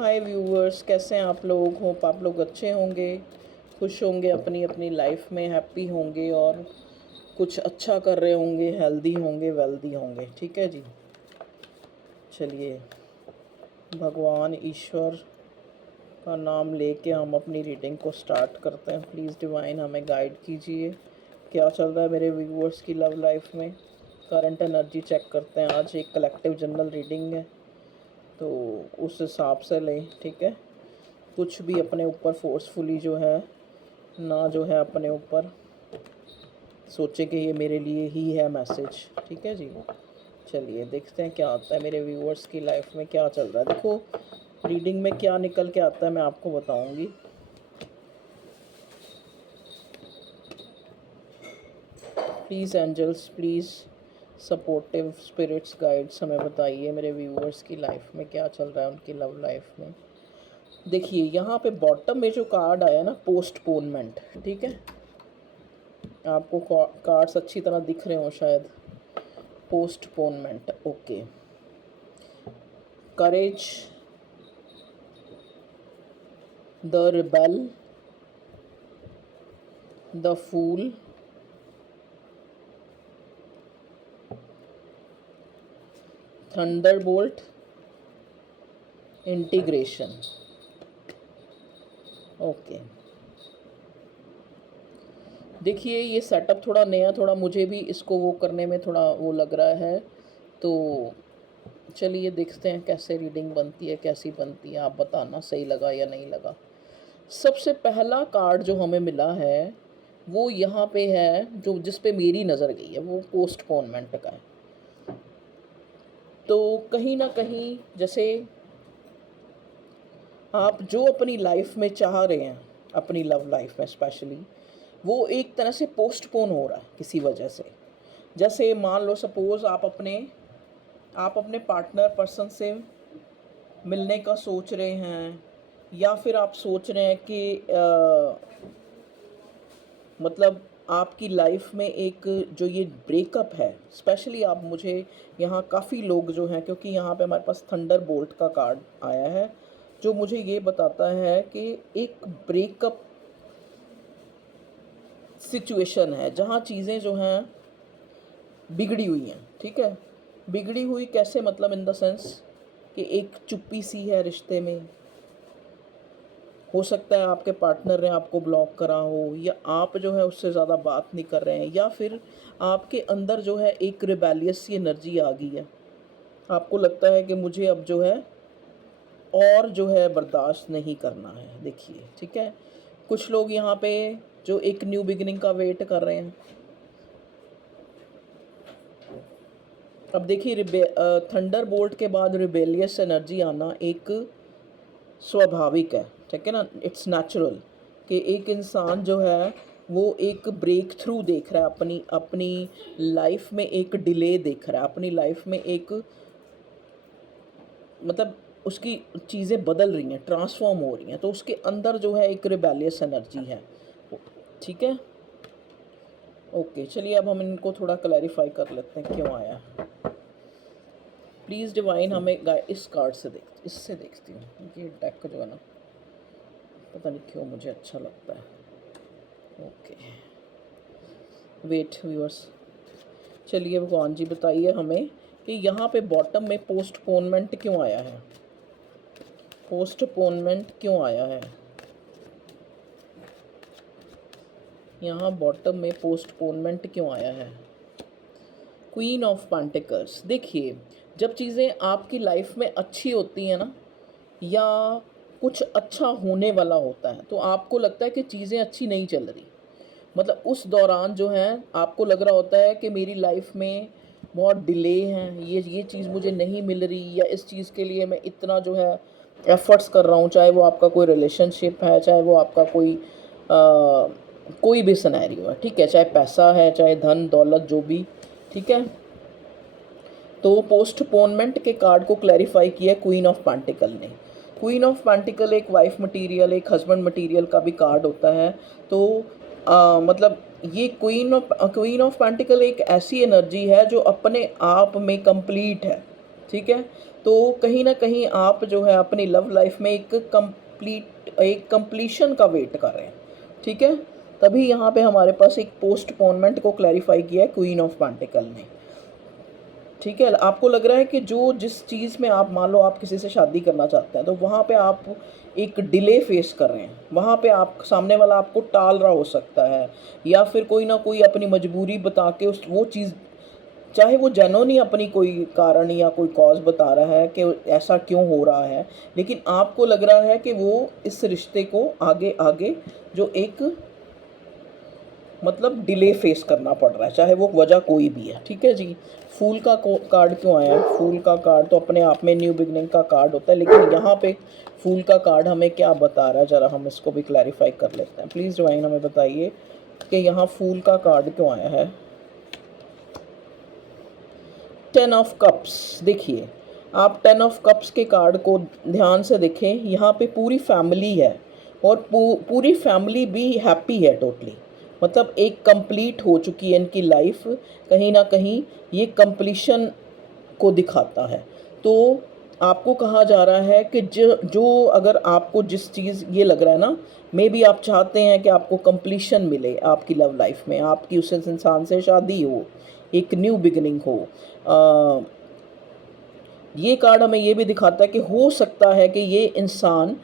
हाय viewers, कैसे हैं आप लोग? होप आप लोग अच्छे होंगे, खुश होंगे, अपनी अपनी लाइफ में हैप्पी होंगे और कुछ अच्छा कर रहे होंगे, हेल्दी होंगे, वेल्दी होंगे। ठीक है जी। चलिए, भगवान ईश्वर का नाम लेके हम अपनी रीडिंग को स्टार्ट करते हैं। प्लीज़ डिवाइन हमें गाइड कीजिए, क्या चल रहा है मेरे व्यूअर्स की लव लाइफ में। करंट एनर्जी चेक करते हैं। आज एक कलेक्टिव जनरल रीडिंग है, तो उस हिसाब से लें। ठीक है, कुछ भी अपने ऊपर फोर्सफुली जो है ना, जो है अपने ऊपर सोचे कि ये मेरे लिए ही है मैसेज। ठीक है जी। चलिए देखते हैं क्या आता है मेरे व्यूअर्स की लाइफ में, क्या चल रहा है। देखो रीडिंग में क्या निकल के आता है मैं आपको बताऊंगी। Please angels, please supportive spirits, guides हमें बताइए मेरे व्यूअर्स की लाइफ में क्या चल रहा है, उनकी लव लाइफ में। देखिए यहाँ पे बॉटम में जो कार्ड आया ना, पोस्टपोनमेंट। ठीक है, आपको कार्ड्स अच्छी तरह दिख रहे हो शायद। Postponement, okay. Courage, the rebel, the fool, thunderbolt, integration. Okay, देखिए ये सेटअप थोड़ा नया, थोड़ा मुझे भी इसको वो करने में थोड़ा वो लग रहा है। तो चलिए देखते हैं कैसे रीडिंग बनती है, कैसी बनती है। आप बताना सही लगा या नहीं लगा। सबसे पहला कार्ड जो हमें मिला है वो यहाँ पे है, जो जिस पे मेरी नज़र गई है, वो पोस्टपोनमेंट का है। तो कहीं ना कहीं जैसे आप जो अपनी लाइफ में चाह रहे हैं, अपनी लव लाइफ में स्पेशली, वो एक तरह से पोस्टपोन हो रहा है किसी वजह से। जैसे मान लो सपोज़ आप अपने पार्टनर पर्सन से मिलने का सोच रहे हैं, या फिर आप सोच रहे हैं कि मतलब आपकी लाइफ में एक जो ये ब्रेकअप है, स्पेशली आप, मुझे यहाँ काफ़ी लोग जो हैं, क्योंकि यहाँ पे हमारे पास थंडर बोल्ट का कार्ड आया है जो मुझे ये बताता है कि एक ब्रेकअप सिचुएशन है जहाँ चीज़ें जो हैं बिगड़ी हुई हैं। ठीक है, बिगड़ी हुई कैसे, मतलब इन द सेंस कि एक चुप्पी सी है रिश्ते में। हो सकता है आपके पार्टनर ने आपको ब्लॉक करा हो, या आप जो है उससे ज़्यादा बात नहीं कर रहे हैं, या फिर आपके अंदर जो है एक रिबेलियस सी एनर्जी आ गई है। आपको लगता है कि मुझे अब जो है और जो है बर्दाश्त नहीं करना है। देखिए, ठीक है, कुछ लोग यहाँ पे जो एक न्यू बिगिनिंग का वेट कर रहे हैं। अब देखिए, थंडर बोल्ट के बाद रिबेलियस एनर्जी आना एक स्वाभाविक है। ठीक है ना, इट्स नेचुरल कि एक इंसान जो है वो एक ब्रेक थ्रू देख रहा है, अपनी अपनी लाइफ में एक डिले देख रहा है, अपनी लाइफ में एक, मतलब उसकी चीज़ें बदल रही हैं, ट्रांसफॉर्म हो रही हैं, तो उसके अंदर जो है एक रिबेलियस एनर्जी है। ठीक है, ओके। चलिए अब हम इनको थोड़ा क्लैरिफाई कर लेते हैं क्यों आया। प्लीज़ डिवाइन हमें इस कार्ड से इससे देखती हूँ। ये डेक जो है ना, पता नहीं क्यों मुझे अच्छा लगता है। Okay, wait viewers. चलिए भगवान जी बताइए हमें कि यहाँ पे बॉटम में पोस्टपोनमेंट क्यों आया है। पोस्टपोनमेंट क्यों आया है यहाँ बॉटम में, पोस्टपोनमेंट क्यों आया है। Queen of pentacles. देखिए, जब चीज़ें आपकी लाइफ में अच्छी होती हैं ना, या कुछ अच्छा होने वाला होता है, तो आपको लगता है कि चीज़ें अच्छी नहीं चल रही। मतलब उस दौरान जो है आपको लग रहा होता है कि मेरी लाइफ में बहुत डिले हैं, ये चीज़ मुझे नहीं मिल रही, या इस चीज़ के लिए मैं इतना जो है एफर्ट्स कर रहा हूँ। चाहे वो आपका कोई रिलेशनशिप है, चाहे वो आपका कोई भी सिनेरियो है। ठीक है, चाहे पैसा है, चाहे धन दौलत, जो भी। ठीक है, तो पोस्टपोनमेंट के कार्ड को क्लैरिफाई किया क्वीन ऑफ पेंटिकल ने। क्वीन ऑफ पेंटिकल एक वाइफ मटेरियल, एक हस्बैंड मटेरियल का भी कार्ड होता है। तो मतलब ये क्वीन ऑफ पेंटिकल एक ऐसी एनर्जी है जो अपने आप में कंप्लीट है। ठीक है, तो कहीं ना कहीं आप जो है अपनी लव लाइफ में एक कंप्लीशन का वेट कर रहे हैं, ठीक है। तभी यहाँ पे हमारे पास एक पोस्टपोनमेंट को क्लैरिफाई किया है क्वीन ऑफ पेंटिकल ने, ठीक है। आपको लग रहा है कि जो जिस चीज़ में आप, मान लो आप किसी से शादी करना चाहते हैं, तो वहाँ पे आप एक डिले फेस कर रहे हैं, वहाँ पे आप, सामने वाला आपको टाल रहा हो सकता है, या फिर कोई ना कोई अपनी मजबूरी बता के उस वो चीज़, चाहे वो जेन्युइन ही अपनी कोई कारण या कोई कॉज बता रहा है कि ऐसा क्यों हो रहा है, लेकिन आपको लग रहा है कि वो इस रिश्ते को आगे आगे जो एक मतलब डिले फेस करना पड़ रहा है, चाहे वो वजह कोई भी है, ठीक है जी। फूल का कार्ड क्यों आया है? फूल का कार्ड तो अपने आप में न्यू बिगनिंग का कार्ड होता है, लेकिन यहाँ पे फूल का कार्ड हमें क्या बता रहा है, ज़रा हम इसको भी क्लैरिफाई कर लेते हैं। प्लीज़ डिवाइन हमें बताइए कि यहाँ फूल का कार्ड क्यों आया है। 10 ऑफ कप्स, देखिए आप 10 ऑफ कप्स के कार्ड को ध्यान से देखें, यहाँ पे पूरी फैमिली है और पूरी फैमिली भी हैप्पी है टोटली, मतलब एक कंप्लीट हो चुकी है इनकी लाइफ, कहीं ना कहीं ये कंप्लीशन को दिखाता है। तो आपको कहा जा रहा है कि जो अगर आपको जिस चीज़ ये लग रहा है ना, मे बी आप चाहते हैं कि आपको कंप्लीशन मिले आपकी लव लाइफ में, आपकी उस इंसान से शादी हो, एक न्यू बिगिनिंग हो। ये कार्ड हमें ये भी दिखाता है कि हो सकता है कि ये इंसान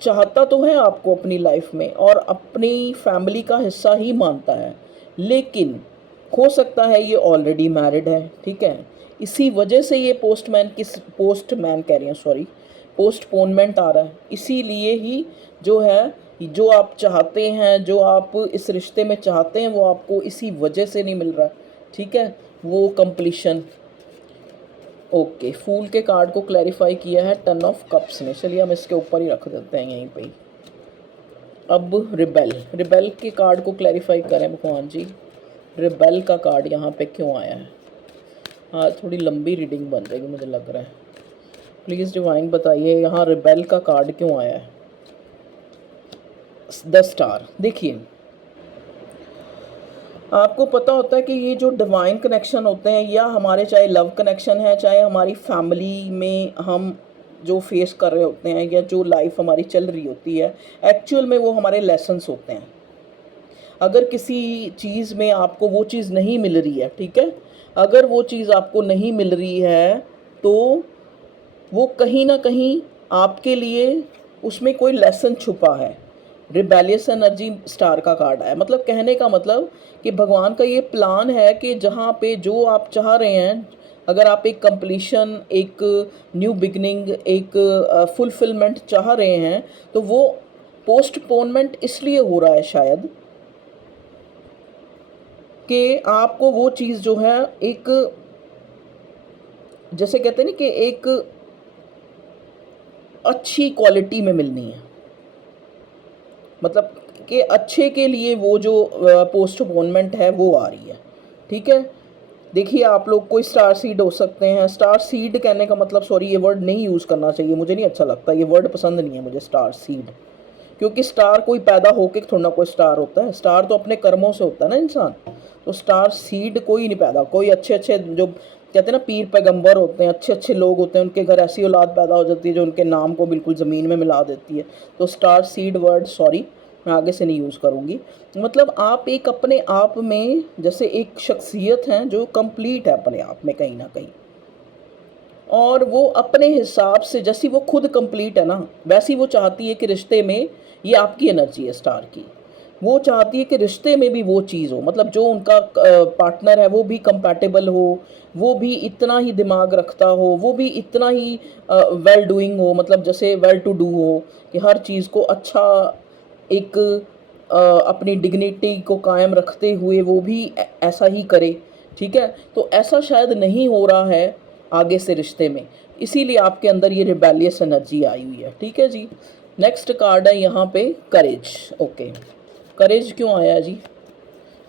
चाहता तो है आपको अपनी लाइफ में और अपनी फैमिली का हिस्सा ही मानता है, लेकिन हो सकता है ये ऑलरेडी मैरिड है, ठीक है। इसी वजह से ये पोस्टमैन कह रही हैं, सॉरी, पोस्टपोनमेंट आ रहा है। इसीलिए ही जो है, जो आप चाहते हैं, जो आप इस रिश्ते में चाहते हैं, वो आपको इसी वजह से नहीं मिल रहा, ठीक है, वो कंप्लीशन। ओके, फूल के कार्ड को क्लैरिफाई किया है 10 ऑफ कप्स ने। चलिए हम इसके ऊपर ही रख देते हैं यहीं पे ही। अब रिबेल के कार्ड को क्लैरिफाई करें भगवान जी, रिबेल का कार्ड यहाँ पे क्यों आया है। हाँ, थोड़ी लंबी रीडिंग बन जाएगी मुझे लग रहा है। प्लीज़ डिवाइन बताइए यहाँ रिबेल का कार्ड क्यों आया है। 10 स्टार, देखिए आपको पता होता है कि ये जो डिवाइन कनेक्शन होते हैं, या हमारे चाहे लव कनेक्शन है, चाहे हमारी फैमिली में हम जो फेस कर रहे होते हैं, या जो लाइफ हमारी चल रही होती है, एक्चुअल में वो हमारे लेसन्स होते हैं। अगर किसी चीज़ में आपको वो चीज़ नहीं मिल रही है, ठीक है, अगर वो चीज़ आपको नहीं मिल रही है, तो वो कहीं ना कहीं आपके लिए उसमें कोई लेसन छुपा है। रिबेलियस एनर्जी स्टार का कार्ड आया, मतलब कहने का मतलब कि भगवान का ये प्लान है कि जहाँ पे जो आप चाह रहे हैं, अगर आप एक कंप्लीशन, एक न्यू बिगनिंग, एक फुलफिलमेंट चाह रहे हैं, तो वो पोस्टपोनमेंट इसलिए हो रहा है शायद कि आपको वो चीज़ जो है एक, जैसे कहते हैं ना कि एक अच्छी क्वालिटी में मिलनी है, मतलब कि अच्छे के लिए वो जो पोस्टपोनमेंट है वो आ रही है, ठीक है। देखिए आप लोग कोई स्टार सीड हो सकते हैं। स्टार सीड कहने का मतलब, सॉरी ये वर्ड नहीं यूज़ करना चाहिए, मुझे नहीं अच्छा लगता, ये वर्ड पसंद नहीं है मुझे स्टार सीड, क्योंकि स्टार कोई पैदा होके थोड़ा ना कोई स्टार होता है, स्टार तो अपने कर्मों से होता है ना इंसान। तो स्टार सीड कोई नहीं पैदा, कोई अच्छे अच्छे जो कहते हैं ना पीर पैगंबर होते हैं, अच्छे अच्छे लोग होते हैं, उनके घर ऐसी औलाद पैदा हो जाती है जो उनके नाम को बिल्कुल ज़मीन में मिला देती है। तो स्टार सीड वर्ड, सॉरी मैं आगे से नहीं यूज़ करूँगी। मतलब आप एक अपने आप में जैसे एक शख्सियत हैं जो कंप्लीट है अपने आप में कहीं ना कहीं, और वो अपने हिसाब से, जैसी वो खुद कंप्लीट है ना, वैसी वो चाहती है कि रिश्ते में, ये आपकी एनर्जी है स्टार की, वो चाहती है कि रिश्ते में भी वो चीज़ हो, मतलब जो उनका पार्टनर है वो भी कंपैटिबल हो, वो भी इतना ही दिमाग रखता हो, वो भी इतना ही वेल डूइंग हो, मतलब जैसे वेल टू डू हो, कि हर चीज़ को अच्छा एक अपनी डिग्निटी को कायम रखते हुए वो भी ऐसा ही करे, ठीक है। तो ऐसा शायद नहीं हो रहा है आगे से रिश्ते में, इसीलिए आपके अंदर ये रिबेलियस एनर्जी आई हुई है, ठीक है जी। नेक्स्ट कार्ड है यहाँ पे करेज। ओके, करेज क्यों आया जी,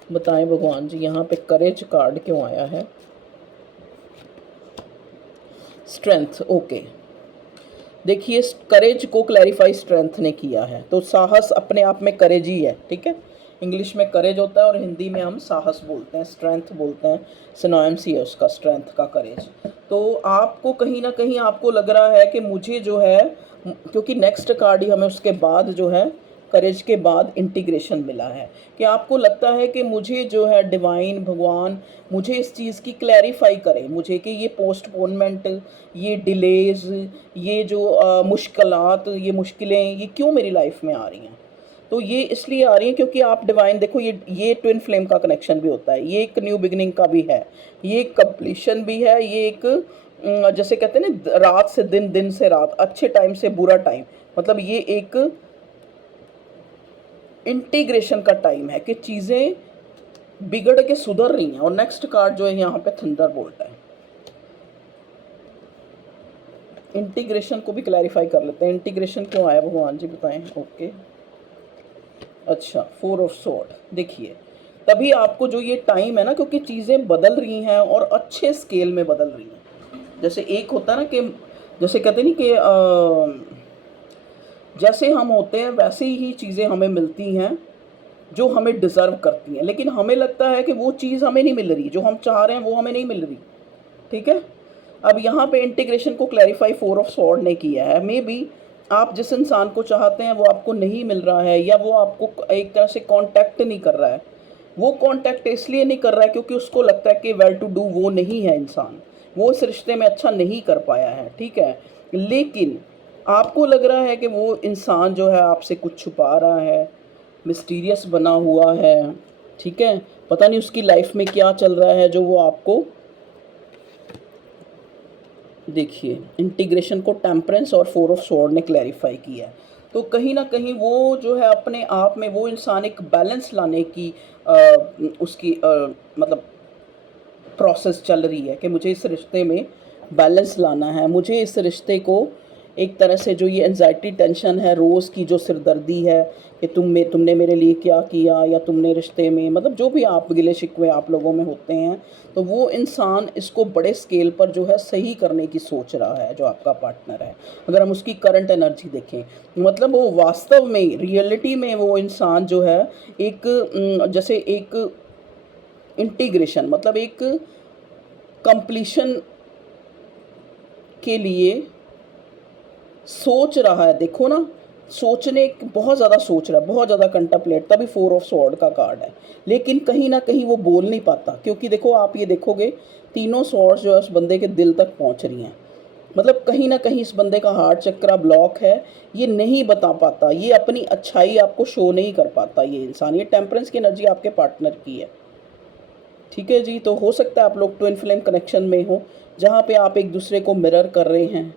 बताएं भगवान जी, यहाँ पे करेज कार्ड क्यों आया है। स्ट्रेंथ, ओके, देखिए करेज को क्लैरिफाई स्ट्रेंथ ने किया है, तो साहस अपने आप में करेज ही है, ठीक है। इंग्लिश में करेज होता है और हिंदी में हम साहस बोलते हैं, स्ट्रेंथ बोलते हैं, सिनोनिम्स ही है उसका, स्ट्रेंथ का करेज। तो आपको कहीं ना कहीं आपको लग रहा है कि मुझे जो है, क्योंकि नेक्स्ट कार्ड ही हमें उसके बाद जो है, करेज के बाद इंटीग्रेशन मिला है, कि आपको लगता है कि मुझे जो है डिवाइन भगवान मुझे इस चीज़ की क्लैरिफाई करे, मुझे कि ये पोस्टपोनमेंट, ये डिलेज, ये जो मुश्किलात, ये मुश्किलें, ये क्यों मेरी लाइफ में आ रही हैं। तो ये इसलिए आ रही है क्योंकि आप डिवाइन देखो, ये ट्विन फ्लेम का कनेक्शन भी होता है, ये एक न्यू बिगिनिंग का भी है, ये एक कंप्लीशन भी है, ये एक जैसे कहते हैं ना, रात से दिन, दिन से रात, अच्छे टाइम से बुरा टाइम, मतलब ये एक इंटीग्रेशन का टाइम है कि चीज़ें बिगड़ के सुधर रही हैं। और नेक्स्ट कार्ड जो है यहाँ पे थंडरबोल्ट है। इंटीग्रेशन को भी क्लैरिफाई कर लेते हैं, इंटीग्रेशन क्यों आया भगवान जी बताएं। ओके, अच्छा, 4 ऑफ स्वॉर्ड। देखिए, तभी आपको जो ये टाइम है ना, क्योंकि चीज़ें बदल रही हैं और अच्छे स्केल में बदल रही हैं। जैसे एक होता है ना कि जैसे कहते नहीं कि जैसे हम होते हैं वैसे ही चीज़ें हमें मिलती हैं जो हमें डिज़र्व करती हैं, लेकिन हमें लगता है कि वो चीज़ हमें नहीं मिल रही, जो हम चाह रहे हैं वो हमें नहीं मिल रही। ठीक है, अब यहाँ पे इंटीग्रेशन को क्लैरिफाई 4 ऑफ स्वॉर्ड ने किया है। मे बी आप जिस इंसान को चाहते हैं वो आपको नहीं मिल रहा है, या वो आपको एक तरह से कांटेक्ट नहीं कर रहा है। वो कांटेक्ट इसलिए नहीं कर रहा है क्योंकि उसको लगता है कि वेल टू डू वो नहीं है इंसान, वो इस रिश्ते में अच्छा नहीं कर पाया है। ठीक है, लेकिन आपको लग रहा है कि वो इंसान जो है आपसे कुछ छुपा रहा है, मिस्टीरियस बना हुआ है। ठीक है, पता नहीं उसकी लाइफ में क्या चल रहा है जो वो आपको, देखिए इंटीग्रेशन को टेम्परेंस और 4 ऑफ स्वॉर्ड ने क्लैरिफाई किया है। तो कहीं ना कहीं वो जो है अपने आप में वो इंसान एक बैलेंस लाने की उसकी मतलब प्रोसेस चल रही है कि मुझे इस रिश्ते में बैलेंस लाना है, मुझे इस रिश्ते को एक तरह से जो ये एंजाइटी टेंशन है, रोज़ की जो सिरदर्दी है कि तुमने मेरे लिए क्या किया, या तुमने रिश्ते में मतलब जो भी आप गिले शिकवे आप लोगों में होते हैं, तो वो इंसान इसको बड़े स्केल पर जो है सही करने की सोच रहा है, जो आपका पार्टनर है। अगर हम उसकी करंट एनर्जी देखें, मतलब वो वास्तव में रियलिटी में वो इंसान जो है एक जैसे एक इंटीग्रेशन, मतलब एक कंप्लीशन के लिए सोच रहा है। देखो ना, सोचने बहुत ज़्यादा सोच रहा है, बहुत ज़्यादा कंटम्पलेट, तभी 4 ऑफ स्वॉर्ड का कार्ड है। लेकिन कहीं ना कहीं वो बोल नहीं पाता, क्योंकि देखो आप ये देखोगे तीनों स्वॉर्ड्स जो है उस बंदे के दिल तक पहुंच रही हैं। मतलब कहीं ना कहीं इस बंदे का हार्ट चक्रा ब्लॉक है, ये नहीं बता पाता, ये अपनी अच्छाई आपको शो नहीं कर पाता ये इंसान। ये टेम्परेंस की एनर्जी आपके पार्टनर की है। ठीक है जी, तो हो सकता है आप लोग ट्विन फ्लेम कनेक्शन में हो, जहाँ पे आप एक दूसरे को मिरर कर रहे हैं,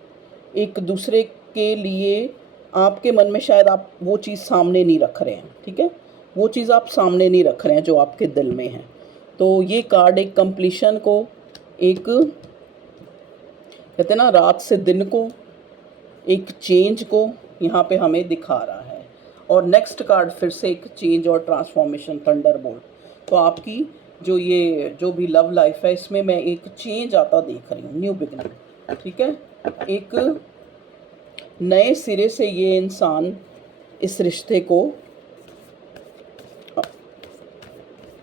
एक दूसरे के लिए आपके मन में शायद आप वो चीज़ सामने नहीं रख रहे हैं। ठीक है, वो चीज़ आप सामने नहीं रख रहे हैं जो आपके दिल में है। तो ये कार्ड एक कंप्लीशन को, एक कहते हैं ना रात से दिन को, एक चेंज को यहाँ पे हमें दिखा रहा है। और नेक्स्ट कार्ड फिर से एक चेंज और ट्रांसफॉर्मेशन, थंडरबोल्ट। तो आपकी जो ये जो भी लव लाइफ है इसमें मैं एक चेंज आता देख रही हूँ, न्यू बिगिनिंग। ठीक है, एक नए सिरे से ये इंसान इस रिश्ते को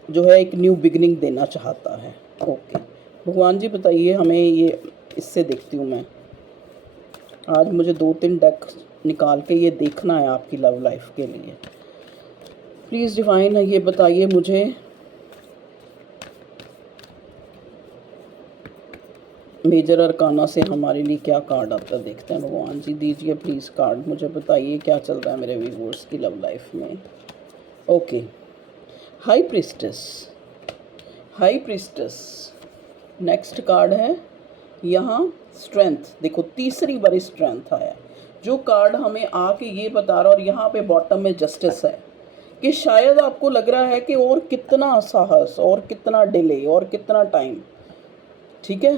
जो है एक न्यू बिगिनिंग देना चाहता है। ओके भगवान जी बताइए हमें, ये इससे देखती हूँ मैं आज, मुझे 2-3 डेक निकाल के ये देखना है आपकी लव लाइफ के लिए। प्लीज़ डिवाइन ये बताइए मुझे मेजर अरकाना से हमारे लिए क्या कार्ड आता है, देखते हैं। भगवान जी दीजिए प्लीज़ कार्ड, मुझे बताइए क्या चल रहा है मेरे व्यूअर्स की लव लाइफ में। Okay, high priestess, high priestess next card है यहाँ, स्ट्रेंथ। देखो तीसरी बारी स्ट्रेंथ आया, जो कार्ड हमें आके ये बता रहा, और यहाँ पे बॉटम में जस्टिस है कि शायद आपको लग रहा है कि और कितना साहस, और कितना डिले, और कितना टाइम। ठीक है,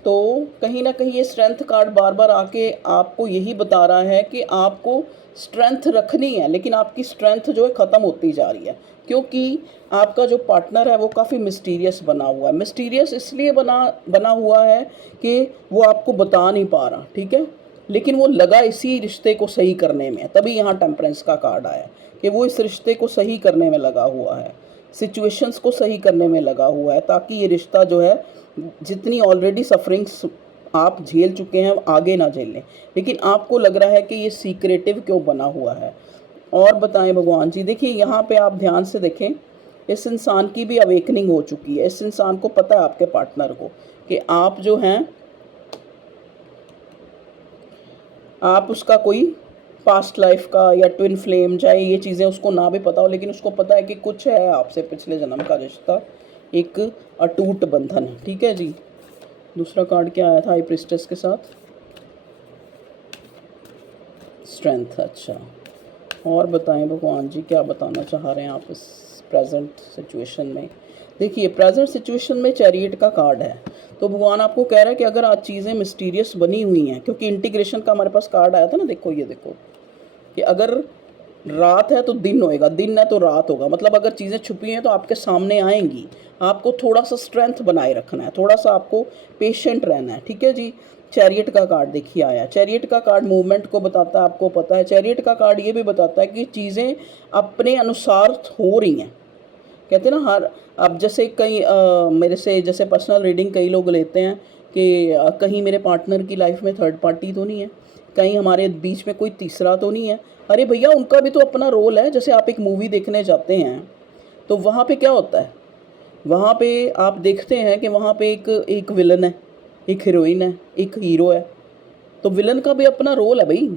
तो कहीं ना कहीं ये स्ट्रेंथ कार्ड बार बार आके आपको यही बता रहा है कि आपको स्ट्रेंथ रखनी है, लेकिन आपकी स्ट्रेंथ जो है ख़त्म होती जा रही है, क्योंकि आपका जो पार्टनर है वो काफ़ी मिस्टीरियस बना हुआ है। मिस्टीरियस इसलिए बना हुआ है कि वो आपको बता नहीं पा रहा। ठीक है, लेकिन वो लगा इसी रिश्ते को सही करने में, तभी यहाँ टेम्परेंस का कार्ड आया कि वो इस रिश्ते को सही करने में लगा हुआ है, सिचुएशंस को सही करने में लगा हुआ है, ताकि ये रिश्ता जो है, जितनी ऑलरेडी सफरिंग्स आप झेल चुके हैं आगे ना झेलें। लेकिन आपको लग रहा है कि ये सीक्रेटिव क्यों बना हुआ है। और बताएं भगवान जी। देखिए यहाँ पे आप ध्यान से देखें, इस इंसान की भी अवेकनिंग हो चुकी है। इस इंसान को पता है, आपके पार्टनर को, कि आप जो हैं, आप उसका कोई पास्ट लाइफ का या ट्विन फ्लेम, चाहे ये चीज़ें उसको ना भी पता हो, लेकिन उसको पता है कि कुछ है आपसे पिछले जन्म का रिश्ता, एक अटूट बंधन। ठीक है जी। दूसरा कार्ड क्या आया था हाई प्रिस्टेस के साथ? स्ट्रेंथ। अच्छा, और बताएं भगवान जी क्या बताना चाह रहे हैं आप इस प्रेजेंट सिचुएशन में। देखिए प्रेजेंट सिचुएशन में चैरियट का कार्ड है, तो भगवान आपको कह रहा है कि अगर आज चीज़ें मिस्टीरियस बनी हुई हैं, क्योंकि इंटीग्रेशन का हमारे पास कार्ड आया था ना, देखो ये देखो कि अगर रात है तो दिन होएगा, दिन है तो रात होगा, मतलब अगर चीज़ें छुपी हैं तो आपके सामने आएंगी। आपको थोड़ा सा स्ट्रेंथ बनाए रखना है, थोड़ा सा आपको पेशेंट रहना है। ठीक है जी। चैरियट का कार्ड देखिए आया। चैरियट का कार्ड मूवमेंट को बताता है, आपको पता है। चैरियट का कार्ड ये भी बताता है कि चीज़ें अपने अनुसार हो रही हैं। कहते हैं ना, हर, अब जैसे कई मेरे से जैसे पर्सनल रीडिंग कई लोग लेते हैं कि कहीं मेरे पार्टनर की लाइफ में थर्ड पार्टी तो नहीं है, कहीं हमारे बीच में कोई तीसरा तो नहीं है। अरे भैया, उनका भी तो अपना रोल है। जैसे आप एक मूवी देखने जाते हैं तो वहाँ पे क्या होता है, वहाँ पे आप देखते हैं कि वहाँ पे एक विलन है, एक हीरोइन है, एक हीरो है, तो विलन का भी अपना रोल है भाई।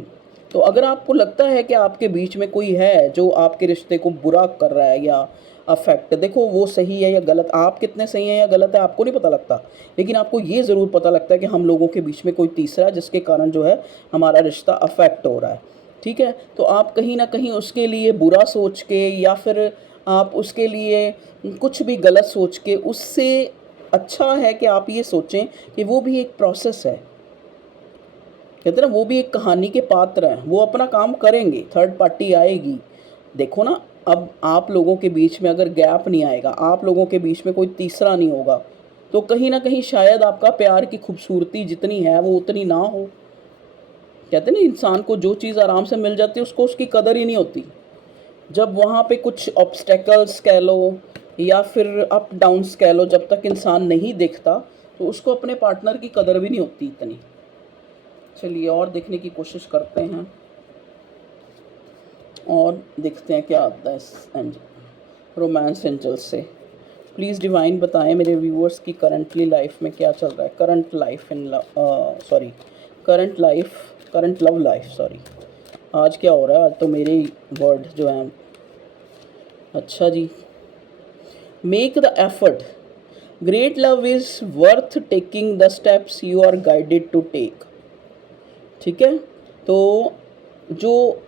तो अगर आपको लगता है कि आपके बीच में कोई है जो आपके रिश्ते को बुरा कर रहा है या अफेक्ट, देखो वो सही है या गलत, आप कितने सही हैं या गलत है आपको नहीं पता लगता, लेकिन आपको ये ज़रूर पता लगता है कि हम लोगों के बीच में कोई तीसरा है जिसके कारण जो है हमारा रिश्ता अफेक्ट हो रहा है। ठीक है। तो आप कहीं ना कहीं उसके लिए बुरा सोच के, या फिर आप उसके लिए कुछ भी गलत सोच के, उससे अच्छा है कि आप ये सोचें कि वो भी एक प्रोसेस है। कहते हैं ना, वो भी एक कहानी के पात्र हैं, वो अपना काम करेंगे, थर्ड पार्टी आएगी। देखो ना, अब आप लोगों के बीच में अगर गैप नहीं आएगा, आप लोगों के बीच में कोई तीसरा नहीं होगा, तो कहीं ना कहीं शायद आपका प्यार की खूबसूरती जितनी है वो उतनी ना हो। कहते हैं ना, इंसान को जो चीज़ आराम से मिल जाती है उसको उसकी कदर ही नहीं होती। जब वहाँ पे कुछ ऑब्स्टेकल्स कह लो या फिर अप डाउन्स कह लो, जब तक इंसान नहीं देखता तो उसको अपने पार्टनर की कदर भी नहीं होती इतनी। चलिए और देखने की कोशिश करते हैं और देखते हैं क्या आता है इस एंजल रोमांस एंजल से। प्लीज़ डिवाइन बताएं मेरे व्यूअर्स की करंटली लाइफ में क्या चल रहा है। Current life in sorry current love life, sorry. आज क्या हो रहा है, आज तो मेरे ही वर्ड जो हैं। अच्छा जी। Make the effort, great love is worth taking the steps you are guided to take. ठीक है। तो जो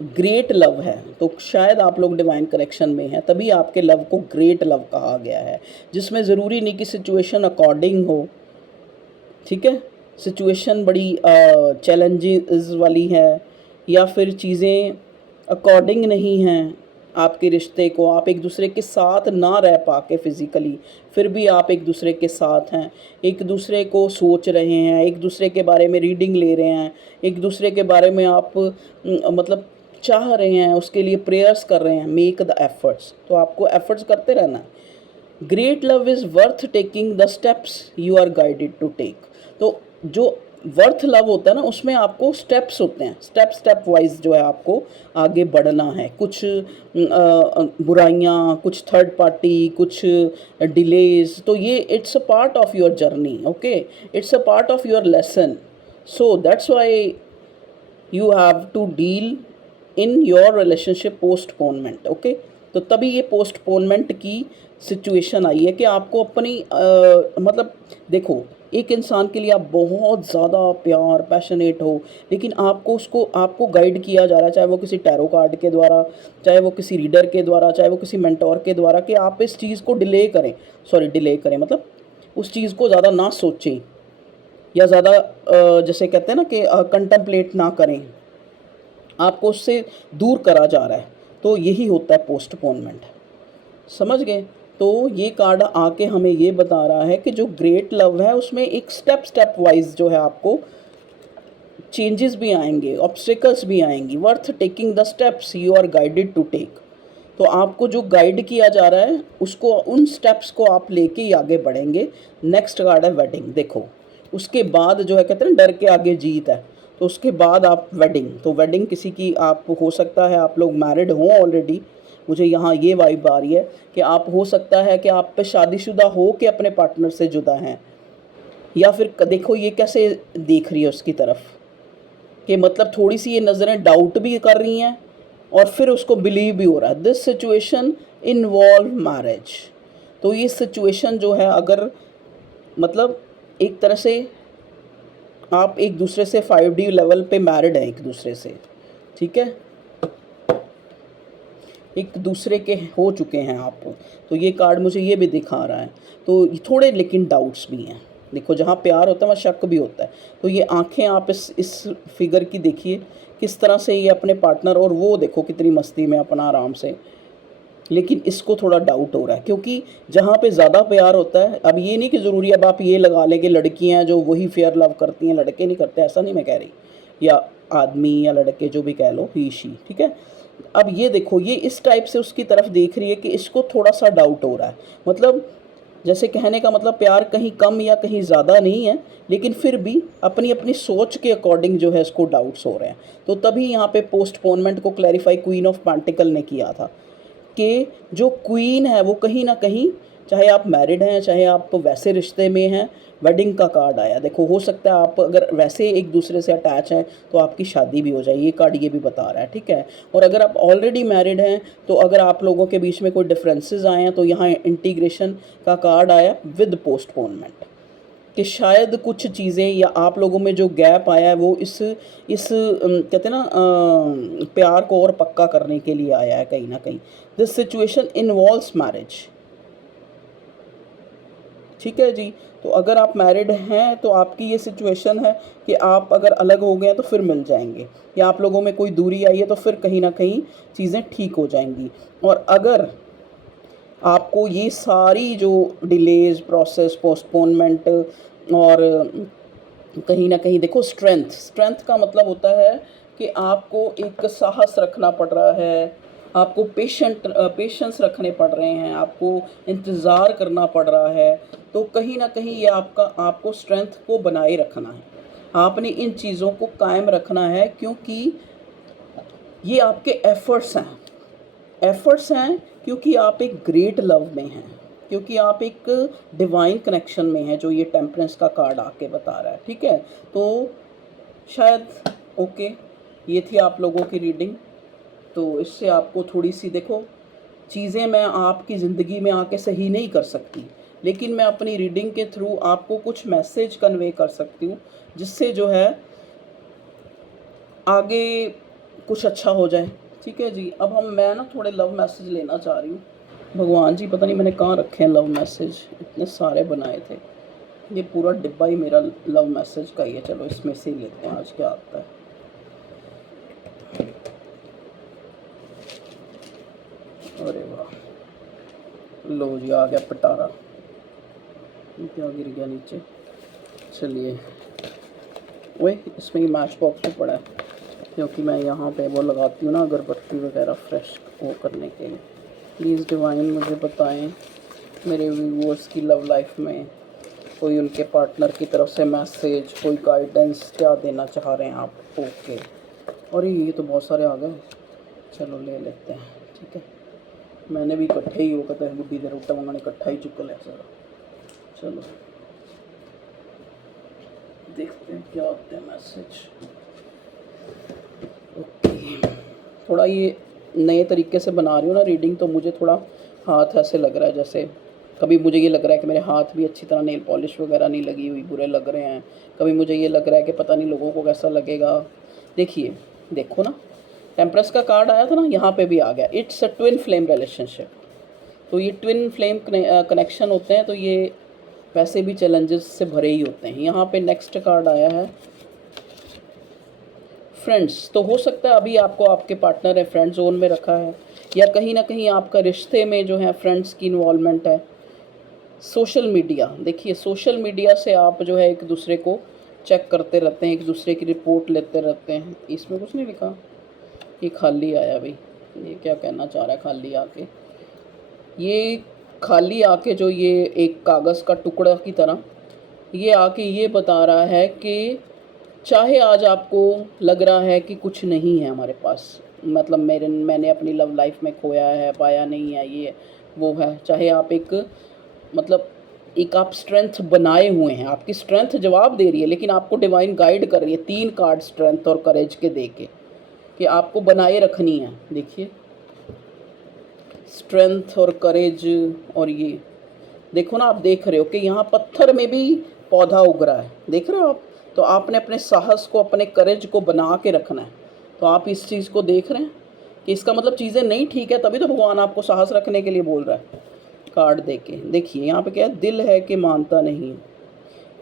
ग्रेट लव है, तो शायद आप लोग डिवाइन कनेक्शन में हैं, तभी आपके लव को ग्रेट लव कहा गया है, जिसमें ज़रूरी नहीं कि सिचुएशन अकॉर्डिंग हो। ठीक है। सिचुएशन बड़ी चैलेंजेस वाली है, या फिर चीज़ें अकॉर्डिंग नहीं हैं आपके रिश्ते को, आप एक दूसरे के साथ ना रह पाके फिज़िकली, फिर भी आप एक दूसरे के साथ हैं, एक दूसरे को सोच रहे हैं, एक दूसरे के बारे में रीडिंग ले रहे हैं, एक दूसरे के बारे में आप मतलब चाह रहे हैं, उसके लिए प्रेयर्स कर रहे हैं। मेक द एफर्ट्स, तो आपको एफर्ट्स करते रहना है। Great love is worth taking the steps you are guided to take. तो जो वर्थ लव होता है ना, उसमें आपको स्टेप्स होते हैं, स्टेप वाइज जो है आपको आगे बढ़ना है। कुछ बुराइयाँ, कुछ थर्ड पार्टी, कुछ डिलेज, तो ये it's a part of your journey. Okay, it's a part of your lesson. So that's why you have to deal in your relationship postponement. Okay, तो तभी ये पोस्टपोनमेंट की सिचुएशन आई है कि आपको अपनी मतलब देखो, एक इंसान के लिए आप बहुत ज़्यादा प्यार पैशनेट हो, लेकिन आपको गाइड किया जा रहा है, चाहे वो किसी टैरो कार्ड के द्वारा, चाहे वो किसी रीडर के द्वारा, चाहे वो किसी मेंटोर के द्वारा, कि आप इस चीज़ को डिले करें मतलब उस चीज़ को ज़्यादा ना सोचें, या ज़्यादा जैसे कहते हैं ना कि कंटेम्पलेट ना करें, आपको उससे दूर करा जा रहा है। तो यही होता है पोस्टपोनमेंट। समझ गए। तो ये कार्ड आके हमें ये बता रहा है कि जो ग्रेट लव है उसमें एक स्टेप वाइज जो है आपको चेंजेस भी आएंगे, ऑब्स्टिकल्स भी आएंगी, worth taking the steps you are guided to take. तो आपको जो गाइड किया जा रहा है उसको, उन स्टेप्स को आप लेके ही आगे बढ़ेंगे। नेक्स्ट कार्ड है वेडिंग। देखो उसके बाद जो है, कहते हैं डर के आगे जीत है, तो उसके बाद आप वेडिंग, तो वेडिंग किसी की, आप हो सकता है आप लोग मैरिड हों ऑलरेडी, मुझे यहाँ ये वाइब आ रही है कि आप, हो सकता है कि आप पे शादीशुदा हो के अपने पार्टनर से जुदा हैं, या फिर देखो ये कैसे देख रही है उसकी तरफ, कि मतलब थोड़ी सी ये नज़रें डाउट भी कर रही हैं और फिर उसको बिलीव भी हो रहा है। This situation involve marriage. तो ये सिचुएशन जो है, अगर मतलब एक तरह से आप एक दूसरे से 5D लेवल पे मैरिड हैं एक दूसरे से, ठीक है, एक दूसरे के हो चुके हैं आप, तो ये कार्ड मुझे ये भी दिखा रहा है। तो थोड़े लेकिन डाउट्स भी हैं। देखो जहाँ प्यार होता है वहाँ शक भी होता है। तो ये आंखें आप इस फिगर की देखिए किस तरह से ये अपने पार्टनर, और वो देखो कितनी मस्ती में अपना आराम से, लेकिन इसको थोड़ा डाउट हो रहा है, क्योंकि जहाँ पे ज़्यादा प्यार होता है, अब ये नहीं कि ज़रूरी अब आप ये लगा लें कि लड़कियाँ जो वही फेयर लव करती हैं, लड़के नहीं करते, ऐसा नहीं मैं कह रही, या आदमी या लड़के जो भी कह लो, ही शी, ठीक है। अब ये देखो ये इस टाइप से उसकी तरफ देख रही है कि इसको थोड़ा सा डाउट हो रहा है, मतलब जैसे कहने का मतलब प्यार कहीं कम या कहीं ज़्यादा नहीं है, लेकिन फिर भी अपनी अपनी सोच के अकॉर्डिंग जो है इसको डाउट्स हो रहे हैं। तो तभी यहाँ पे पोस्टपोनमेंट को क्लैरिफाई क्वीन ऑफ पेंटिकल ने किया था कि जो क्वीन है वो कहीं ना कहीं, चाहे आप मैरिड हैं चाहे आप वैसे रिश्ते में हैं, वेडिंग का कार्ड आया। देखो हो सकता है आप अगर वैसे एक दूसरे से अटैच हैं तो आपकी शादी भी हो जाए, ये कार्ड ये भी बता रहा है, ठीक है। और अगर आप ऑलरेडी मैरिड हैं तो अगर आप लोगों के बीच में कोई डिफरेंसेस आए हैं तो यहाँ इंटीग्रेशन का कार्ड आया विद पोस्टपोनमेंट, कि शायद कुछ चीज़ें या आप लोगों में जो गैप आया है वो इस कहते हैं ना प्यार को और पक्का करने के लिए आया है कहीं ना कहीं। दिस सिचुएशन इन्वॉल्व्स मैरिज, ठीक है जी। तो अगर आप मैरिड हैं तो आपकी ये सिचुएशन है कि आप अगर अलग हो गए हैं तो फिर मिल जाएंगे, या आप लोगों में कोई दूरी आई है तो फिर कहीं ना कहीं चीज़ें ठीक हो जाएंगी। और अगर आपको ये सारी जो डिलेज, प्रोसेस, पोस्टपोनमेंट, और कहीं ना कहीं देखो स्ट्रेंथ का मतलब होता है कि आपको एक साहस रखना पड़ रहा है, आपको पेशेंस रखने पड़ रहे हैं, आपको इंतज़ार करना पड़ रहा है। तो कहीं ना कहीं ये आपको स्ट्रेंथ को बनाए रखना है, आपने इन चीज़ों को कायम रखना है, क्योंकि ये आपके एफर्ट्स हैं, क्योंकि आप एक ग्रेट लव में हैं, क्योंकि आप एक डिवाइन कनेक्शन में हैं, जो ये टेम्परेंस का कार्ड आके बता रहा है, ठीक है। तो शायद ओके, ये थी आप लोगों की रीडिंग। तो इससे आपको थोड़ी सी, देखो चीज़ें मैं आपकी ज़िंदगी में आके सही नहीं कर सकती, लेकिन मैं अपनी रीडिंग के थ्रू आपको कुछ मैसेज कन्वे कर सकती हूँ, जिससे जो है आगे कुछ अच्छा हो जाए, ठीक है जी। अब मैं ना थोड़े लव मैसेज लेना चाह रही हूँ। भगवान जी पता नहीं मैंने कहाँ रखे हैं लव मैसेज, इतने सारे बनाए थे, ये पूरा डिब्बा ही मेरा लव मैसेज का ही है। चलो इसमें से ही लेते हैं आज क्या आता है। अरे वाह, लो जी आ गया पिटारा, क्या गिर गया नीचे। चलिए, वही इसमें ही मैच बॉक्स में पड़ा है, क्योंकि मैं यहाँ पे वो लगाती हूँ ना अगरबत्ती वगैरह फ्रेश वो करने के लिए। प्लीज़ डिवाइन मुझे बताएं मेरे व्यूअर्स की लव लाइफ में कोई उनके पार्टनर की तरफ से मैसेज, कोई गाइडेंस क्या देना चाह रहे हैं आप। ओके, और ये तो बहुत सारे आ गए, चलो ले लेते हैं, ठीक है। मैंने भी इकट्ठे ही वो कहते हैं बुढ़ी देर उठा उन्होंने इकट्ठा ही चुका लिया सारा। चलो देखते हैं क्या होते हैं मैसेज। ओके, थोड़ा ये नए तरीके से बना रही हूँ ना रीडिंग, तो मुझे थोड़ा हाथ ऐसे लग रहा है, जैसे कभी मुझे ये लग रहा है कि मेरे हाथ भी अच्छी तरह नेल पॉलिश वगैरह नहीं लगी हुई, बुरे लग रहे हैं। कभी मुझे ये लग रहा है कि पता नहीं लोगों को कैसा लगेगा। देखिए, देखो ना टेम्परेंस का कार्ड आया था ना, यहाँ पे भी आ गया, it's a twin flame relationship. तो ये ट्विन फ्लेम कनेक्शन होते हैं, तो ये वैसे भी चैलेंजेस से भरे ही होते हैं। यहाँ पे नेक्स्ट कार्ड आया है फ्रेंड्स। तो हो सकता है अभी आपको आपके पार्टनर है फ्रेंड जोन में रखा है, या कहीं ना कहीं आपका रिश्ते में जो है फ्रेंड्स की इन्वॉल्वमेंट है। सोशल मीडिया, देखिए सोशल मीडिया से आप जो है एक दूसरे को चेक करते रहते हैं, एक दूसरे की रिपोर्ट लेते रहते हैं। इसमें कुछ नहीं लिखा, ये खाली आया भाई, ये क्या कहना चाह रहा है खाली आके? ये खाली आके जो ये एक कागज़ का टुकड़ा की तरह ये आके ये बता रहा है कि चाहे आज आपको लग रहा है कि कुछ नहीं है हमारे पास, मतलब मैंने अपनी लव लाइफ में खोया है, पाया नहीं है, ये वो है, चाहे आप एक मतलब एक आप स्ट्रेंथ बनाए हुए हैं, आपकी स्ट्रेंथ जवाब दे रही है, लेकिन आपको डिवाइन गाइड कर रही है 3 कार्ड स्ट्रेंथ और करेज के दे के कि आपको बनाए रखनी है। देखिए स्ट्रेंथ और करेज, और ये देखो ना, आप देख रहे हो कि यहाँ पत्थर में भी पौधा उग रहा है, देख रहे हो आप? तो आपने अपने साहस को, अपने करेज को बना के रखना है। तो आप इस चीज़ को देख रहे हैं कि इसका मतलब चीज़ें नहीं ठीक है, तभी तो भगवान आपको साहस रखने के लिए बोल रहा है कार्ड दे के। देखिए यहाँ पे क्या है, दिल है कि मानता नहीं।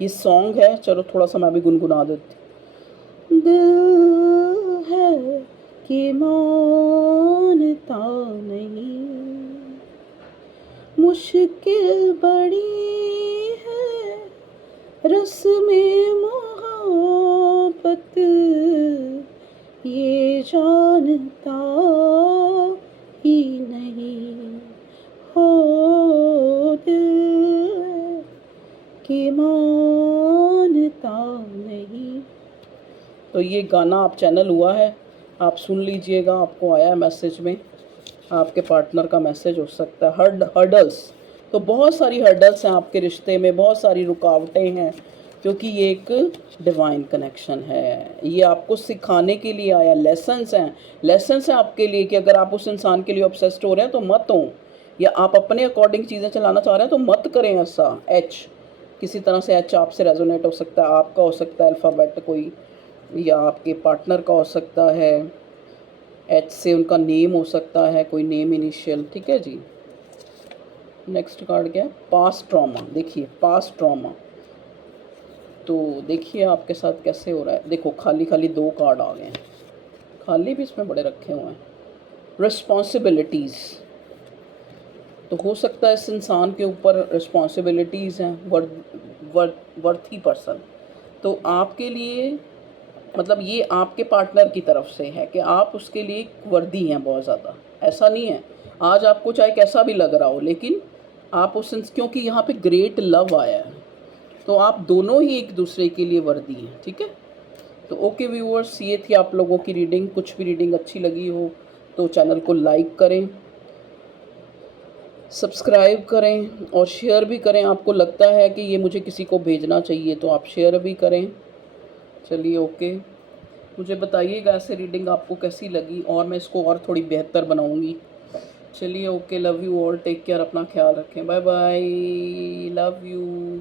ये सॉन्ग है, चलो थोड़ा सा मैं भी गुनगुना देती। दिल है कि मानता नहीं, मुश्किल बड़ी है रस्में मोहब्बत, ये जानता ही नहीं हो दिल कि मानता नहीं। तो ये गाना आप चैनल हुआ है, आप सुन लीजिएगा। आपको आया है मैसेज में, आपके पार्टनर का मैसेज हो सकता है। हर्डल्स, तो बहुत सारी हर्डल्स हैं आपके रिश्ते में, बहुत सारी रुकावटें हैं, क्योंकि ये एक डिवाइन कनेक्शन है। ये आपको सिखाने के लिए आया, लेसन्स हैं आपके लिए कि अगर आप उस इंसान के लिए ऑब्सेस्ड हो रहे हैं तो मत हो, या आप अपने अकॉर्डिंग चीज़ें चलाना चाह रहे हैं तो मत करें ऐसा। एच किसी तरह से एच आपसे रेजोनेट हो सकता है, आपका हो सकता है अल्फ़ाबेट कोई, या आपके पार्टनर का हो सकता है, एच से उनका नेम हो सकता है, कोई नेम इनिशियल, ठीक है जी। नेक्स्ट कार्ड क्या है? Past trauma. देखिए पास्ट ट्रॉमा, तो देखिए आपके साथ कैसे हो रहा है। देखो खाली खाली 2 कार्ड आ गए हैं, खाली भी इसमें बड़े रखे हुए हैं। रिस्पॉन्सिबिलिटीज़, तो हो सकता है इस इंसान के ऊपर रिस्पॉन्सिबिलिटीज़ हैं, वर्थी पर्सन। तो आपके लिए मतलब ये आपके पार्टनर की तरफ से है कि आप उसके लिए वर्दी हैं बहुत ज़्यादा। ऐसा नहीं है, आज आपको चाहे कैसा भी लग रहा हो, लेकिन आप उस क्योंकि यहाँ पे ग्रेट लव आया है, तो आप दोनों ही एक दूसरे के लिए वर्दी हैं, ठीक है। तो ओके व्यूअर्स, ये थी आप लोगों की रीडिंग। कुछ भी रीडिंग अच्छी लगी हो तो चैनल को लाइक करें, सब्सक्राइब करें और शेयर भी करें। आपको लगता है कि ये मुझे किसी को भेजना चाहिए तो आप शेयर भी करें। चलिए ओके, मुझे बताइएगा ऐसे रीडिंग आपको कैसी लगी, और मैं इसको और थोड़ी बेहतर बनाऊंगी। चलिए okay, love you all, take care, अपना ख्याल रखें, बाय बाय, लव यू।